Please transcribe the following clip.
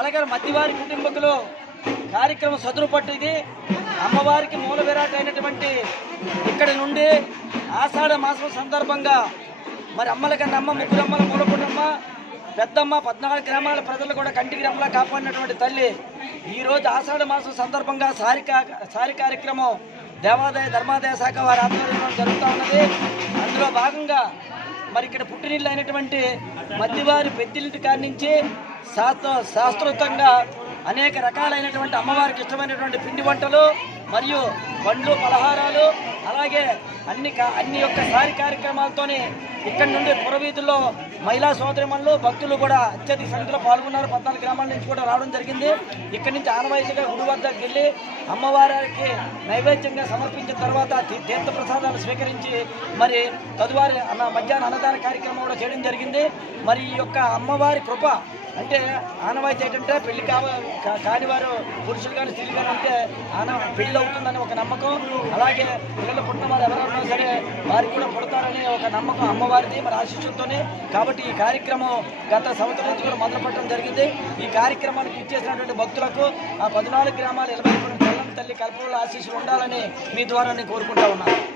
అలాగే మధ్యవారి కుటుంబకులు కార్యక్రమం సదురు పట్టింది. అమ్మవారికి మూల విరాట్ అయినటువంటి ఇక్కడి నుండి ఆషాఢ మాసం సందర్భంగా మరి అమ్మల కన్నా అమ్మ, ముగ్గురమ్మల మూలపుటమ్మ, పెద్దమ్మ, 14 గ్రామాల ప్రజలు కూడా కంటికి రెప్పలా కాపాడినటువంటి తల్లి ఈరోజు ఆషాఢ మాసం సందర్భంగా సారి కార్యక్రమం దేవాదాయ ధర్మాదాయ శాఖ వారి ఆధ్వర్యంలో జరుగుతూ ఉన్నది. అందులో భాగంగా మరి ఇక్కడ పుట్టినిల్లు అయినటువంటి మధ్యవారి పెద్దింటి కాడి నుంచి శాస్త్రోక్తంగా అనేక రకాలైనటువంటి అమ్మవారికి ఇష్టమైనటువంటి పిండి వంటలు మరియు పండ్లు, పలహారాలు, అలాగే అన్ని యొక్క సారి కార్యక్రమాలతోనే ఇక్కడి నుండి పురవీధుల్లో మహిళా సోదరిమణులు, భక్తులు కూడా అత్యధిక సంఖ్యలో పాల్గొన్నారు. 14 గ్రామాల నుంచి కూడా రావడం జరిగింది. ఇక్కడి నుంచి ఆనవాయితీగా గుడి వద్దకు వెళ్ళి అమ్మవారికి నైవేద్యంగా సమర్పించిన తర్వాత తీర్థ ప్రసాదాలు స్వీకరించి మరి తదువారి మధ్యాహ్న అన్నదాన కార్యక్రమం కూడా చేయడం జరిగింది. మరి ఈ యొక్క అమ్మవారి కృప అంటే ఆనవాయితీ ఏంటంటే పెళ్లి కానివారు పురుషులు కానీ స్త్రీలు కానీ అంటే పెళ్లి అవుతుందని ఒక నమ్మకం, అలాగే పిల్లలు పుట్టిన వారు ఎవరైనా సరే వారికి కూడా పుడతారని ఒక నమ్మకం అమ్మవారిది మరి ఆశీస్సులతోనే. కాబట్టి ఈ కార్యక్రమం గత సంవత్సరం నుంచి కూడా మొదలుపెట్టడం జరిగింది. ఈ కార్యక్రమానికి ఇచ్చేసినటువంటి భక్తులకు ఆ 14 గ్రామాల 20 తెల్లని తల్లి కల్పనలో ఆశీస్సులు ఉండాలని మీ ద్వారా నేను కోరుకుంటా ఉన్నాను.